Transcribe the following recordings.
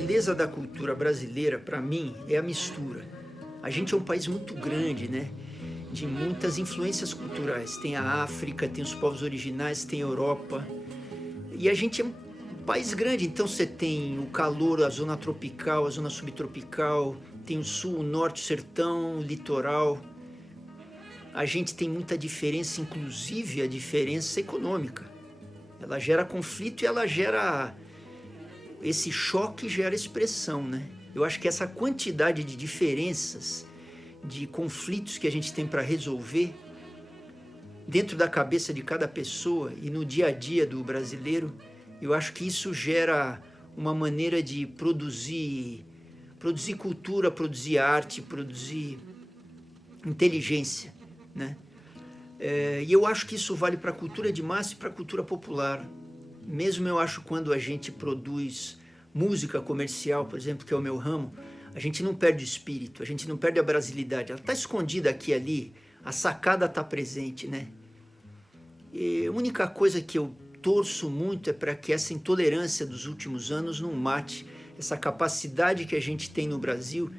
beleza da cultura brasileira, para mim, é a mistura. A gente é um país muito grande, né? De muitas influências culturais. Tem a África, tem os povos originais, tem a Europa. E a gente é um país grande, então você tem o calor, a zona tropical, a zona subtropical, tem o sul, o norte, o sertão, o litoral. A gente tem muita diferença, inclusive a diferença econômica. Ela gera conflito e ela gera... Esse choque gera expressão, né? Eu acho que essa quantidade de diferenças, de conflitos que a gente tem para resolver dentro da cabeça de cada pessoa e no dia a dia do brasileiro, eu acho que isso gera uma maneira de produzir cultura, produzir arte, produzir inteligência, né? E eu acho que isso vale para a cultura de massa e para a cultura popular. Mesmo eu acho quando a gente produz música comercial, por exemplo, que é o meu ramo, a gente não perde o espírito, a gente não perde a brasilidade. Ela está escondida aqui e ali, a sacada está presente, né? E a única coisa que eu torço muito é para que essa intolerância dos últimos anos não mate essa capacidade que a gente tem no Brasil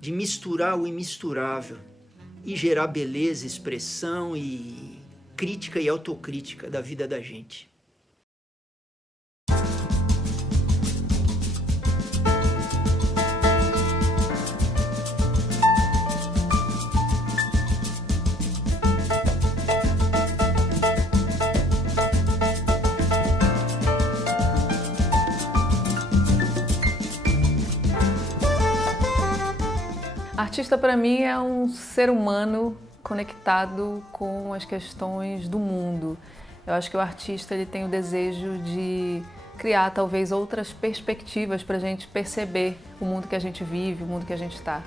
de misturar o imisturável e gerar beleza, expressão e crítica e autocrítica da vida da gente. Artista para mim é um ser humano conectado com as questões do mundo. Eu acho que o artista ele tem o desejo de criar talvez outras perspectivas para a gente perceber o mundo que a gente vive, o mundo que a gente está.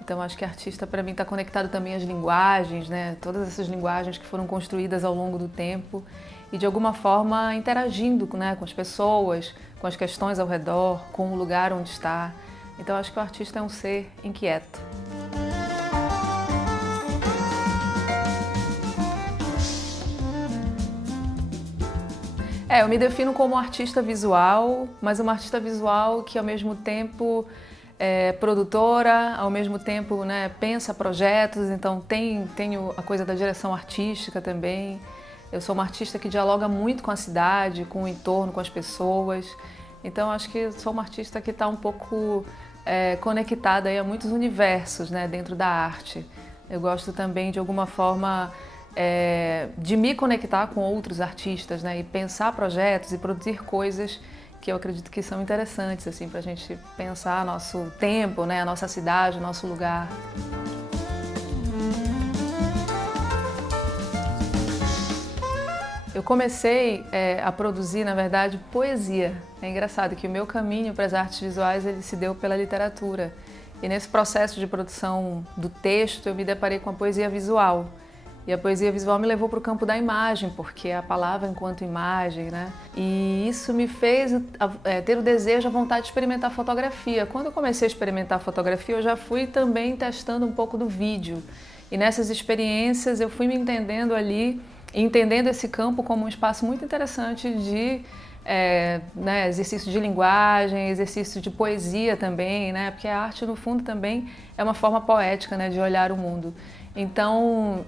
Então acho que artista para mim está conectado também às linguagens, né? Todas essas linguagens que foram construídas ao longo do tempo e de alguma forma interagindo, né, com as pessoas, com as questões ao redor, com o lugar onde está. Então acho que o artista é um ser inquieto. Eu me defino como artista visual, mas uma artista visual que ao mesmo tempo é produtora, ao mesmo tempo, né, pensa projetos, então tenho a coisa da direção artística também. Eu sou uma artista que dialoga muito com a cidade, com o entorno, com as pessoas. Então acho que sou uma artista que está um pouco conectada aí a muitos universos, né, dentro da arte. Eu gosto também de alguma forma de me conectar com outros artistas, né, e pensar projetos e produzir coisas que eu acredito que são interessantes assim, para a gente pensar nosso tempo, né, a nossa cidade, o nosso lugar. Eu comecei a produzir, na verdade, poesia. É engraçado que o meu caminho para as artes visuais ele se deu pela literatura. E nesse processo de produção do texto, eu me deparei com a poesia visual. E a poesia visual me levou para o campo da imagem, porque é a palavra enquanto imagem, né? E isso me fez ter o desejo, a vontade de experimentar fotografia. Quando eu comecei a experimentar fotografia, eu já fui também testando um pouco do vídeo. E nessas experiências eu fui me entendendo ali, entendendo esse campo como um espaço muito interessante de né, exercício de linguagem, exercício de poesia também, né? Porque a arte, no fundo, também é uma forma poética, né, de olhar o mundo. Então,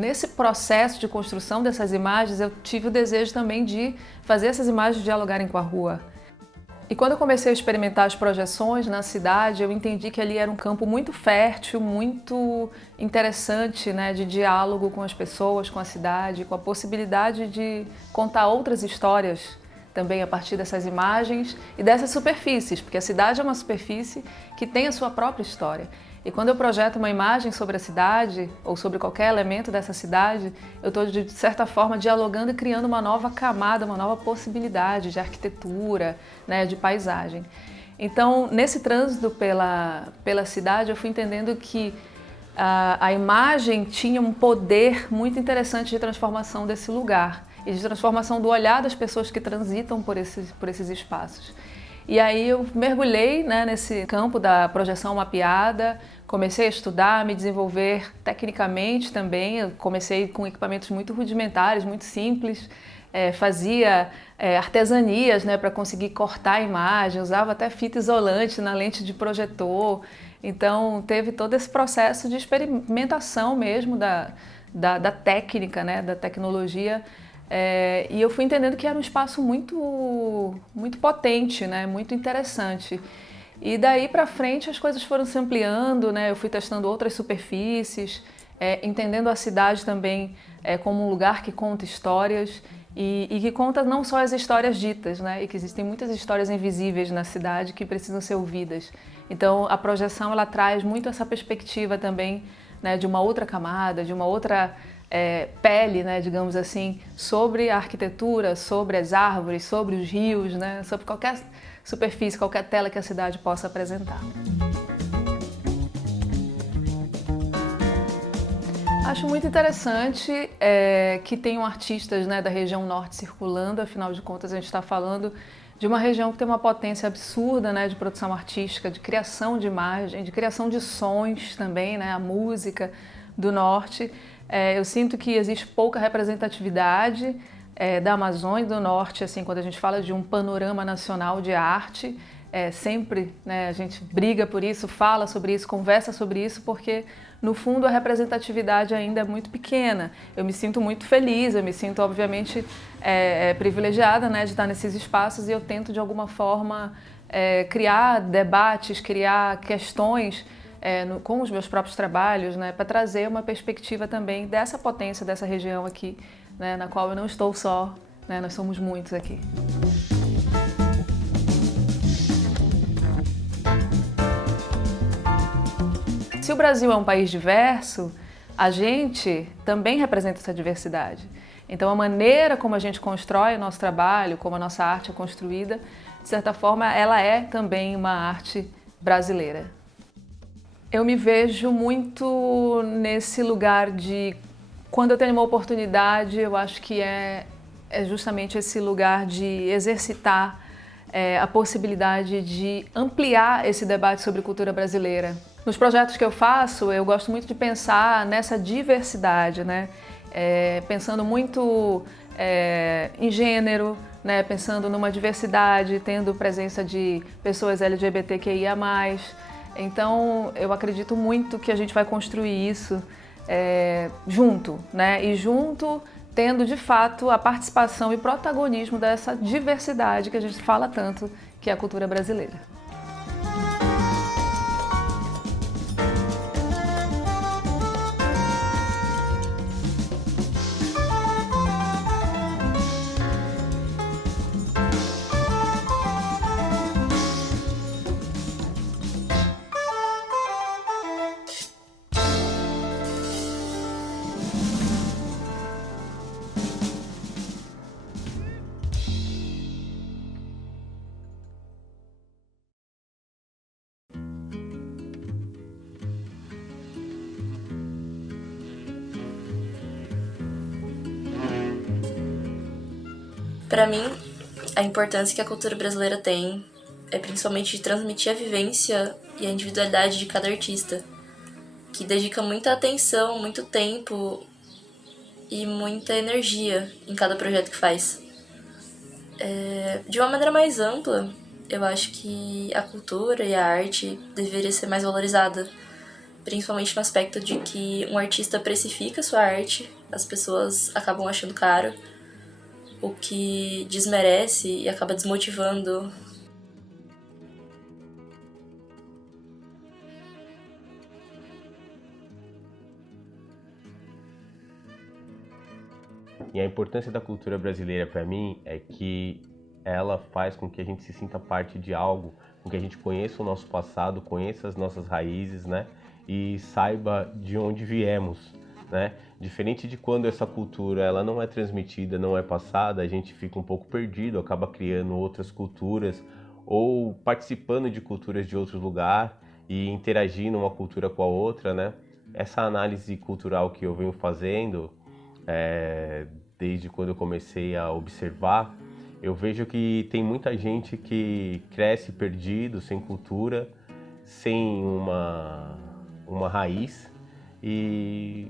nesse processo de construção dessas imagens, eu tive o desejo também de fazer essas imagens dialogarem com a rua. E quando eu comecei a experimentar as projeções na cidade, eu entendi que ali era um campo muito fértil, muito interessante, né, de diálogo com as pessoas, com a cidade, com a possibilidade de contar outras histórias também a partir dessas imagens e dessas superfícies, porque a cidade é uma superfície que tem a sua própria história. E quando eu projeto uma imagem sobre a cidade, ou sobre qualquer elemento dessa cidade, eu estou, de certa forma, dialogando e criando uma nova camada, uma nova possibilidade de arquitetura, né, de paisagem. Então, nesse trânsito pela cidade, eu fui entendendo que a imagem tinha um poder muito interessante de transformação desse lugar e de transformação do olhar das pessoas que transitam por esses espaços. E aí eu mergulhei, né, nesse campo da projeção mapeada, comecei a estudar, a me desenvolver tecnicamente também. Eu comecei com equipamentos muito rudimentares, muito simples, fazia artesanias, né, para conseguir cortar a imagem, usava até fita isolante na lente de projetor. Então teve todo esse processo de experimentação mesmo da técnica, né, da tecnologia. E eu fui entendendo que era um espaço muito potente, né, muito interessante. E daí para frente as coisas foram se ampliando, né, eu fui testando outras superfícies, entendendo a cidade também como um lugar que conta histórias e que conta não só as histórias ditas, né, e que existem muitas histórias invisíveis na cidade que precisam ser ouvidas. Então a projeção ela traz muito essa perspectiva também, né, de uma outra camada, de uma outra pele, né, digamos assim, sobre a arquitetura, sobre as árvores, sobre os rios, né, sobre qualquer superfície, qualquer tela que a cidade possa apresentar. Acho muito interessante que tenham artistas, né, da região norte circulando, afinal de contas a gente está falando de uma região que tem uma potência absurda, né, de produção artística, de criação de imagem, de criação de sons também, né, a música do norte. Eu sinto que existe pouca representatividade da Amazônia e do Norte, assim, quando a gente fala de um panorama nacional de arte. Sempre, né, a gente briga por isso, fala sobre isso, conversa sobre isso, porque no fundo a representatividade ainda é muito pequena. Eu me sinto muito feliz, eu me sinto obviamente privilegiada, né, de estar nesses espaços, e eu tento de alguma forma criar debates, criar questões com os meus próprios trabalhos, né, para trazer uma perspectiva também dessa potência dessa região aqui, né, na qual eu não estou só, né, nós somos muitos aqui. Se o Brasil é um país diverso, a gente também representa essa diversidade. Então a maneira como a gente constrói o nosso trabalho, como a nossa arte é construída, de certa forma ela é também uma arte brasileira. Eu me vejo muito nesse lugar de, quando eu tenho uma oportunidade, eu acho que é justamente esse lugar de exercitar a possibilidade de ampliar esse debate sobre cultura brasileira. Nos projetos que eu faço, eu gosto muito de pensar nessa diversidade, né? Pensando muito em gênero, né? Pensando numa diversidade, tendo presença de pessoas LGBTQIA+. Então, eu acredito muito que a gente vai construir isso junto, né? E junto, tendo de fato a participação e protagonismo dessa diversidade que a gente fala tanto, que é a cultura brasileira. Para mim, a importância que a cultura brasileira tem é principalmente de transmitir a vivência e a individualidade de cada artista, que dedica muita atenção, muito tempo e muita energia em cada projeto que faz. De uma maneira mais ampla, eu acho que a cultura e a arte deveria ser mais valorizada, principalmente no aspecto de que um artista precifica sua arte, as pessoas acabam achando caro, o que desmerece e acaba desmotivando. E a importância da cultura brasileira para mim é que ela faz com que a gente se sinta parte de algo, com que a gente conheça o nosso passado, conheça as nossas raízes, né? E saiba de onde viemos, né? Diferente de quando essa cultura ela não é transmitida, não é passada, a gente fica um pouco perdido, acaba criando outras culturas ou participando de culturas de outro lugar e interagindo uma cultura com a outra, né? Essa análise cultural que eu venho fazendo desde quando eu comecei a observar, eu vejo que tem muita gente que cresce perdido, sem cultura, sem uma raiz e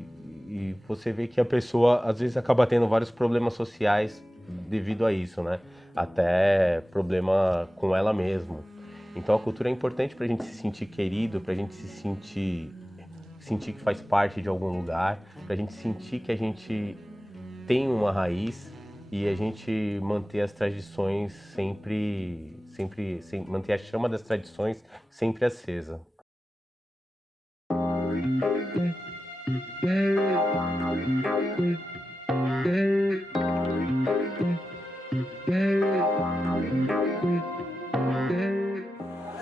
você vê que a pessoa às vezes acaba tendo vários problemas sociais devido a isso, né? Até problema com ela mesma. Então a cultura é importante para a gente se sentir querido, para a gente se sentir que faz parte de algum lugar, para a gente sentir que a gente tem uma raiz e a gente manter as tradições manter a chama das tradições sempre acesa.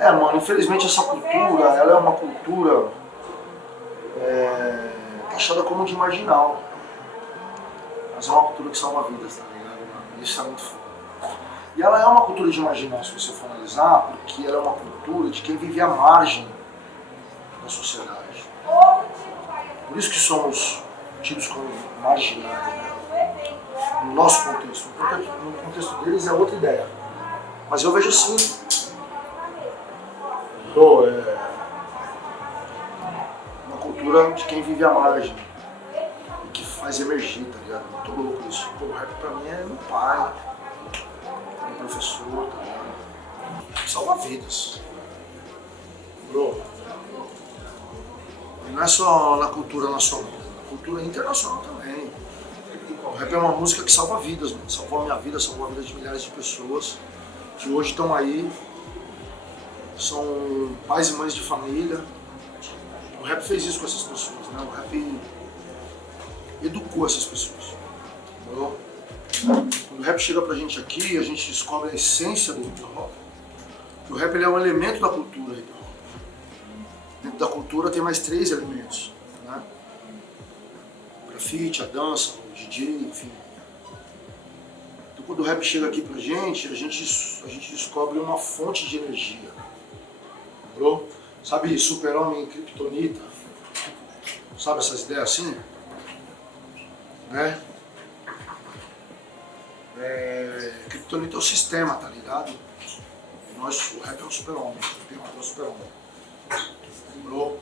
Mano, infelizmente essa cultura, ela é uma cultura taxada como de marginal. Mas é uma cultura que salva vidas, tá ligado? Isso é muito foda. E ela é uma cultura de marginal, se você for analisar, porque ela é uma cultura de quem vive à margem da sociedade. Por isso que somos tidos como marginais, né? No nosso contexto. No contexto deles é outra ideia. Mas eu vejo assim, uma cultura de quem vive à margem e que faz emergir, tá ligado? Muito louco isso. Pô, o rap pra mim é meu pai, meu professor, tá ligado? Salva vidas. Bro. E não é só na cultura nacional, na cultura internacional também. O rap é uma música que salva vidas, mano. Salvou a minha vida, salvou a vida de milhares de pessoas que hoje estão aí, são pais e mães de família. O rap fez isso com essas pessoas, né? O rap educou essas pessoas. Entendeu? Quando o rap chega pra gente aqui, a gente descobre a essência do hip hop. O rap ele é um elemento da cultura hip hop. Dentro da cultura tem mais 3 elementos, né? O grafite, a dança, o DJ, enfim. Então quando o rap chega aqui pra gente, a gente descobre uma fonte de energia. Entendeu? Sabe Super-Homem e Kryptonita? Sabe essas ideias assim? Né? Kryptonita é o sistema, tá ligado? O rap é o Super-Homem, o hip hop é o Super-Homem. Lembrou?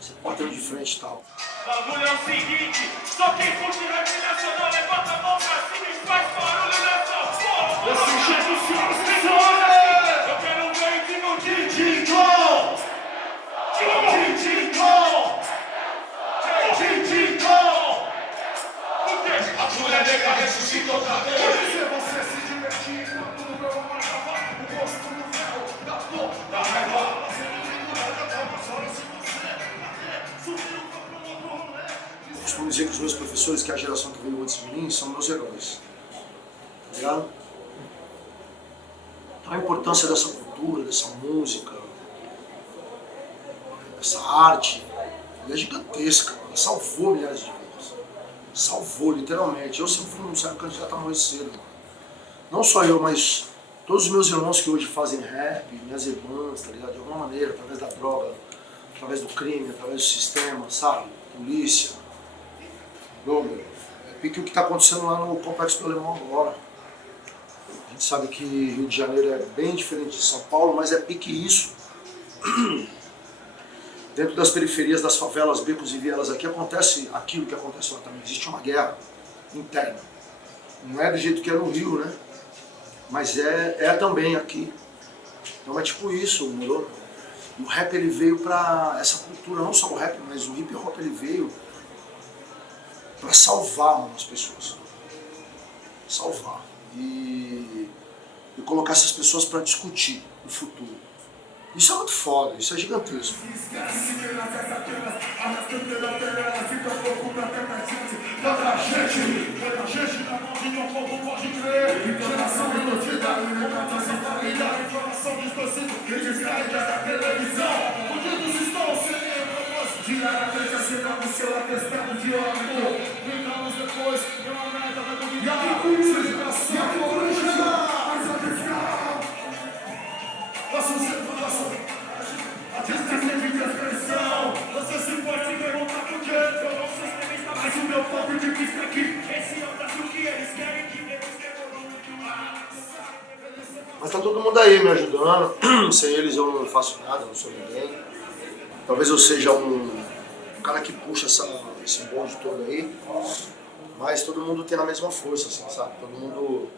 Você pode ter de frente e tal. O bagulho é o seguinte, só quem curte rap nacional levanta a mão pra cima e faz barulho nessa porra. Esse jeito, senhoras e senhores, eu quero ver que no Didicom. A mulher negra ressuscita outra vez. Você se divertir quando o meu amor acabar. O gosto do ferro, da dor, da raiva. Eu costumo dizer que os meus professores, que é a geração que veio antes de mim, são meus heróis. Tá ligado? Então a importância dessa cultura, dessa música, dessa arte, ela é gigantesca. Ela salvou milhares de vidas. Salvou, literalmente. Eu sempre fui um certo candidato a morrer cedo. Não só eu, mas todos os meus irmãos que hoje fazem rap, minhas irmãs, tá ligado? De alguma maneira, através da droga, através do crime, através do sistema, sabe? Polícia. É pique o que está acontecendo lá no Complexo do Alemão agora. A gente sabe que Rio de Janeiro é bem diferente de São Paulo, mas é pique isso. Dentro das periferias, das favelas, becos e vielas aqui, acontece aquilo que acontece lá também. Existe uma guerra interna. Não é do jeito que é no Rio, né? Mas é também aqui. Então é tipo isso, moro? E o rap ele veio pra essa cultura, não só o rap, mas o hip hop ele veio pra salvar, mano, as pessoas. Salvar. E colocar essas pessoas pra discutir o futuro. Isso é muito foda, isso é gigantesco. Você se pode perguntar por quê? Eu não sei se está mais o meu ponto de vista aqui. Esse é o Brasil que eles querem que eles Mas tá todo mundo aí me ajudando. Sem eles eu não faço nada, não sou ninguém. Talvez eu seja um cara que puxa esse bonde todo aí. Mas todo mundo tem a mesma força, assim, sabe? Todo mundo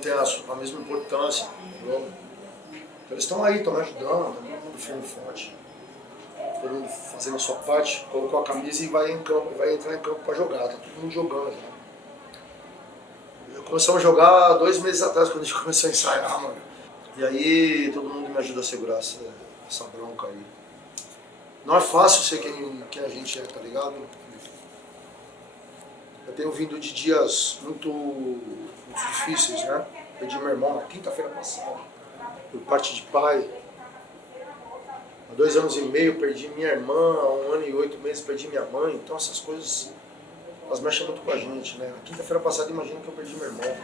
tem a mesma importância, entendeu? Eles estão aí, estão me ajudando, todo mundo firme e forte. Todo mundo fazendo a sua parte, colocou a camisa e vai entrar em campo para jogar, tá todo mundo jogando já. Começamos a jogar 2 meses atrás, quando a gente começou a ensaiar, mano. E aí todo mundo me ajuda a segurar essa bronca aí. Não é fácil ser quem a gente é, tá ligado? Eu tenho vindo de dias muito difíceis, né? Perdi meu irmão na quinta-feira passada, por parte de pai. Há 2 anos e meio perdi minha irmã, há 1 ano e 8 meses perdi minha mãe. Então essas coisas, elas mexem muito com a gente, né? Na quinta-feira passada, imagina que eu perdi meu irmão.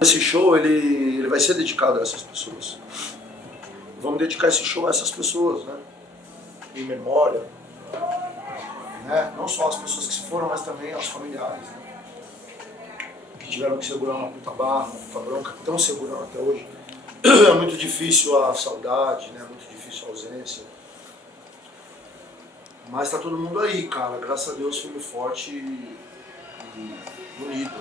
Esse show, ele vai ser dedicado a essas pessoas. Vamos dedicar esse show a essas pessoas, né? Em memória. Né? Não só as pessoas que se foram, mas também aos familiares, né? Que tiveram que segurar uma puta barra, uma puta bronca, que estão segurando até hoje. É muito difícil a saudade, né? É muito difícil a ausência. Mas tá todo mundo aí, cara. Graças a Deus, firme e forte e unido.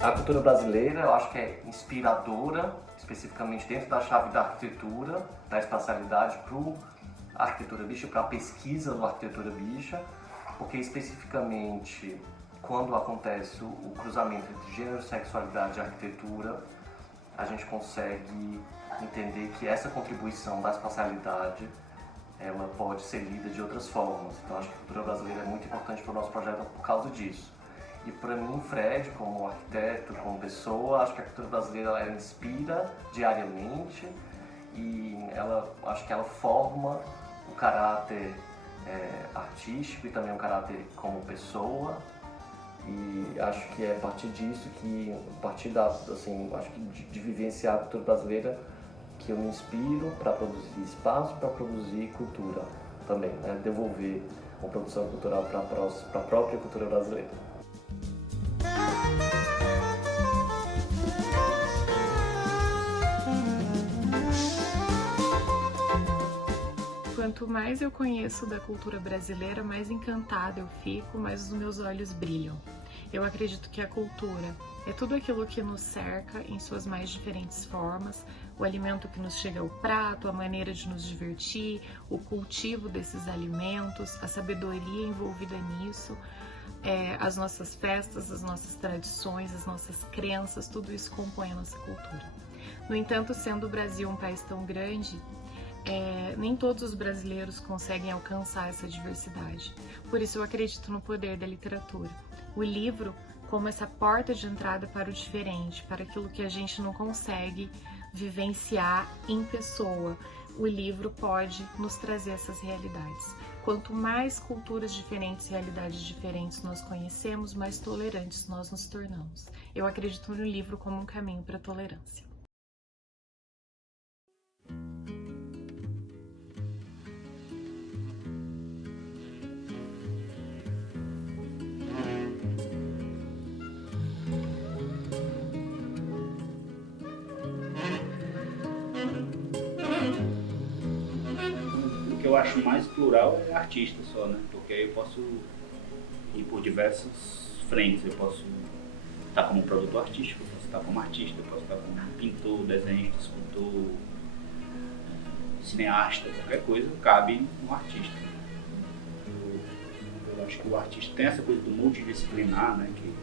A cultura brasileira, eu acho que é inspiradora, especificamente dentro da chave da arquitetura, da espacialidade para a arquitetura bicha, para a pesquisa da arquitetura bicha, porque especificamente quando acontece o cruzamento entre gênero, sexualidade e arquitetura, a gente consegue entender que essa contribuição da espacialidade ela pode ser lida de outras formas. Então acho que a cultura brasileira é muito importante para o nosso projeto por causa disso. E para mim, Fred, como arquiteto, como pessoa, acho que a cultura brasileira ela inspira diariamente e acho que ela forma o caráter artístico e também o caráter como pessoa. E acho que é a partir disso que, a partir acho que de vivenciar a cultura brasileira, que eu me inspiro para produzir espaço, para produzir cultura também, né? Devolver uma produção cultural para a própria cultura brasileira. Quanto mais eu conheço da cultura brasileira, mais encantada eu fico, mais os meus olhos brilham. Eu acredito que a cultura é tudo aquilo que nos cerca em suas mais diferentes formas, o alimento que nos chega ao prato, a maneira de nos divertir, o cultivo desses alimentos, a sabedoria envolvida nisso, as nossas festas, as nossas tradições, as nossas crenças, tudo isso compõe a nossa cultura. No entanto, sendo o Brasil um país tão grande, nem todos os brasileiros conseguem alcançar essa diversidade. Por isso eu acredito no poder da literatura. O livro como essa porta de entrada para o diferente, para aquilo que a gente não consegue vivenciar em pessoa. O livro pode nos trazer essas realidades. Quanto mais culturas diferentes, realidades diferentes nós conhecemos, mais tolerantes nós nos tornamos. Eu acredito no livro como um caminho para a tolerância. O que eu acho mais plural é artista só, né? Porque aí eu posso ir por diversas frentes. Eu posso estar como produtor artístico, eu posso estar como artista, eu posso estar como pintor, desenhista, escultor, cineasta, qualquer coisa cabe no artista. Eu acho que o artista tem essa coisa do multidisciplinar, né? Que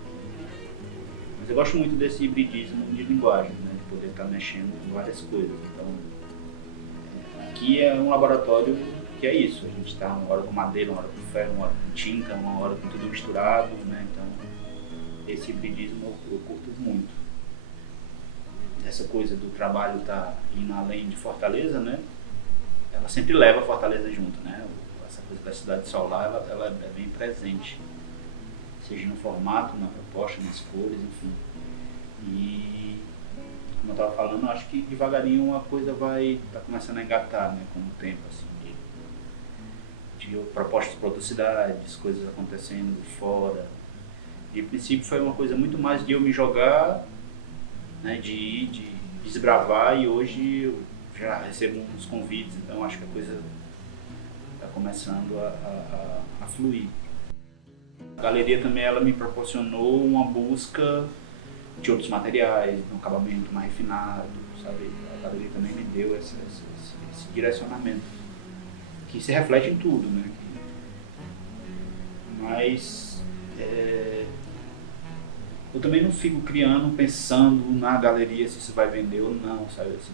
Mas eu gosto muito desse hibridismo de linguagem, né? De poder estar mexendo em várias coisas. Então, aqui é um laboratório que é isso. A gente está uma hora com madeira, uma hora com ferro, uma hora com tinta, uma hora com tudo misturado, né? Então, esse hibridismo eu curto muito. Essa coisa do trabalho estar indo além de Fortaleza, né? Ela sempre leva a Fortaleza junto, né? Essa coisa da cidade solar, ela é bem presente. Seja no formato, na proposta, nas cores, enfim. E, como eu estava falando, eu acho que devagarinho uma coisa vai estar começando a engatar, né? Com o tempo, assim, de propostas para outras cidades, coisas acontecendo fora. E, a princípio, foi uma coisa muito mais de eu me jogar, né? De ir, de desbravar, e hoje eu já recebo uns convites, então acho que a coisa está começando a fluir. A galeria também ela me proporcionou uma busca de outros materiais, um acabamento mais refinado, sabe? A galeria também me deu esse direcionamento, que se reflete em tudo, né? Mas eu também não fico criando, pensando na galeria se isso vai vender ou não, sabe? Assim,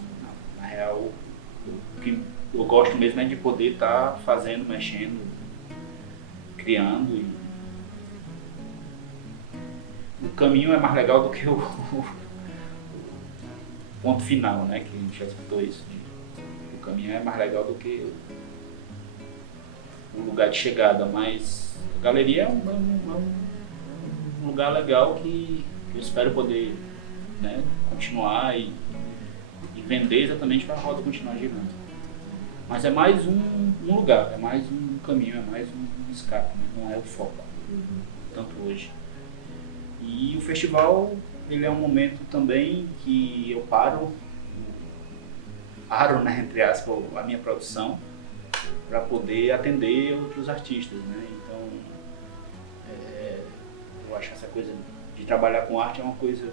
na real, o que eu gosto mesmo é de poder estar fazendo, mexendo, criando. E o caminho é mais legal do que o ponto final, né? Que a gente já escutou isso. O caminho é mais legal do que o lugar de chegada, mas a galeria é um lugar legal que eu espero poder, né, continuar e vender exatamente para a roda continuar girando. Mas é mais um lugar, é mais um caminho, é mais um escape, né? Não é o foco, tanto hoje. E o festival, ele é um momento também que eu paro, né, entre aspas, a minha produção para poder atender outros artistas, né? Então, eu acho que essa coisa de trabalhar com arte é uma coisa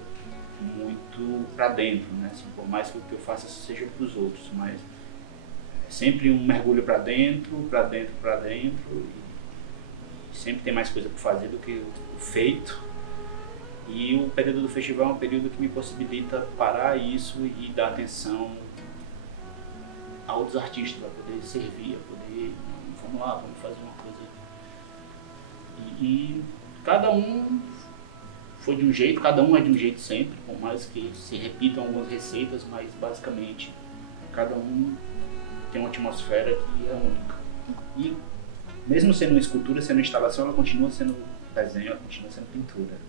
muito para dentro, né? Assim, por mais que o que eu faça seja para os outros, mas é sempre um mergulho para dentro, e sempre tem mais coisa para fazer do que o feito. E o período do festival é um período que me possibilita parar isso e dar atenção a outros artistas, para poder servir, a poder, vamos lá, vamos fazer uma coisa. E cada um foi de um jeito, cada um é de um jeito sempre, por mais que se repitam algumas receitas, mas basicamente cada um tem uma atmosfera que é única. E mesmo sendo uma escultura, sendo uma instalação, ela continua sendo desenho, ela continua sendo pintura.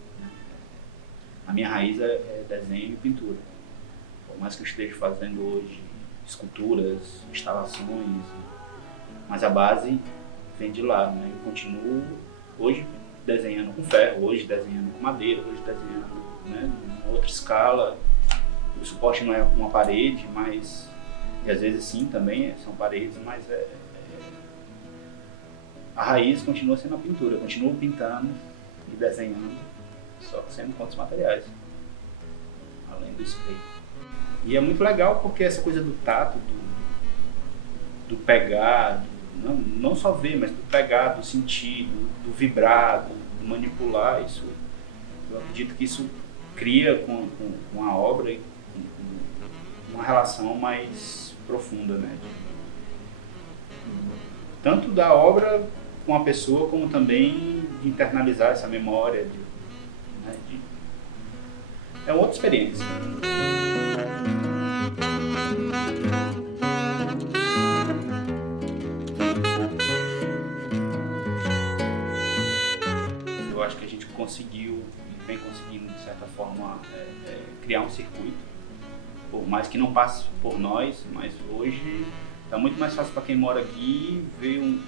A minha raiz é desenho e pintura. Por mais que eu esteja fazendo hoje esculturas, instalações, mas a base vem de lá, né? Eu continuo hoje desenhando com ferro, hoje desenhando com madeira, hoje desenhando, né, em outra escala. O suporte não é uma parede, mas e às vezes sim também são paredes, mas a raiz continua sendo a pintura. Eu continuo pintando e desenhando, só que sendo com outros materiais, além do spray. E é muito legal porque essa coisa do tato, do pegar, não só ver, mas do pegar, do sentir, do vibrar, do manipular, isso, eu acredito que isso cria com a obra uma relação mais profunda, né? Tanto da obra com a pessoa, como também de internalizar essa memória, é outra experiência. Eu acho que a gente conseguiu, e vem conseguindo de certa forma, criar um circuito, por mais que não passe por nós, mas hoje está muito mais fácil para quem mora aqui ver um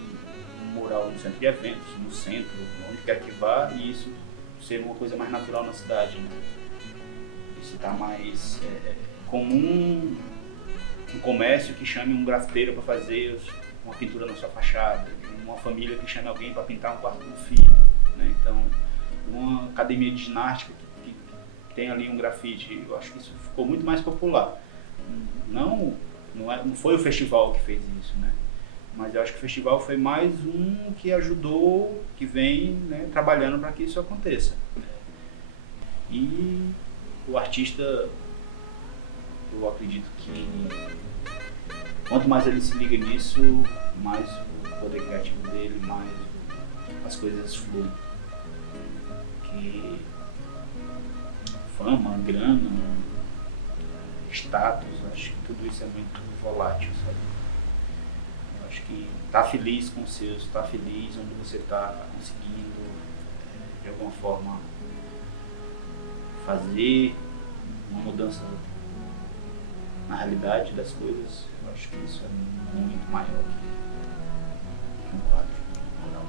mural no centro de eventos, no centro, onde quer que vá, e isso ser uma coisa mais natural na cidade, né? Isso está mais comum, um comércio que chame um grafiteiro para fazer uma pintura na sua fachada, uma família que chame alguém para pintar um quarto do filho, né? Então, uma academia de ginástica que tem ali um grafite, eu acho que isso ficou muito mais popular. Não foi o festival que fez isso, né? Mas eu acho que o festival foi mais um que ajudou, que vem, né, trabalhando para que isso aconteça. E o artista, eu acredito que quanto mais ele se liga nisso, mais o poder criativo dele, mais as coisas fluem. Que fama, grana, status, acho que tudo isso é muito volátil, sabe? Eu acho que tá feliz com os seus, tá feliz onde você tá conseguindo de alguma forma fazer uma mudança na realidade das coisas, eu acho que isso é muito maior que um quadro moral.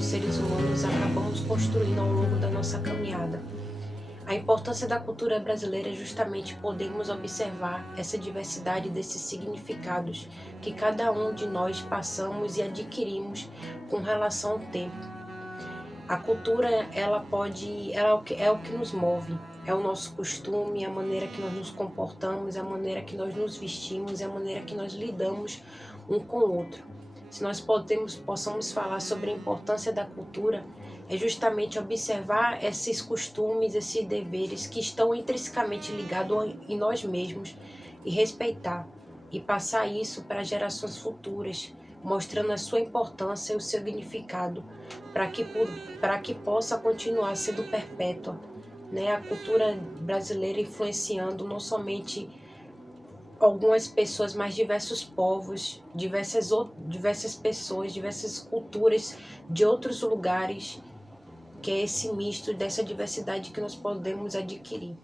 Seres humanos acabamos construindo ao longo da nossa caminhada. A importância da cultura brasileira é justamente podermos observar essa diversidade desses significados que cada um de nós passamos e adquirimos com relação ao tempo. A cultura, ela é o que nos move, é o nosso costume, a maneira que nós nos comportamos, a maneira que nós nos vestimos, a maneira que nós lidamos um com o outro. Se nós possamos falar sobre a importância da cultura, é justamente observar esses costumes, esses deveres que estão intrinsecamente ligados em nós mesmos e respeitar e passar isso para gerações futuras, mostrando a sua importância e o seu significado para que possa continuar sendo perpétua, né? A cultura brasileira influenciando não somente algumas pessoas, mas diversos povos, diversas pessoas, diversas culturas de outros lugares, que é esse misto dessa diversidade que nós podemos adquirir.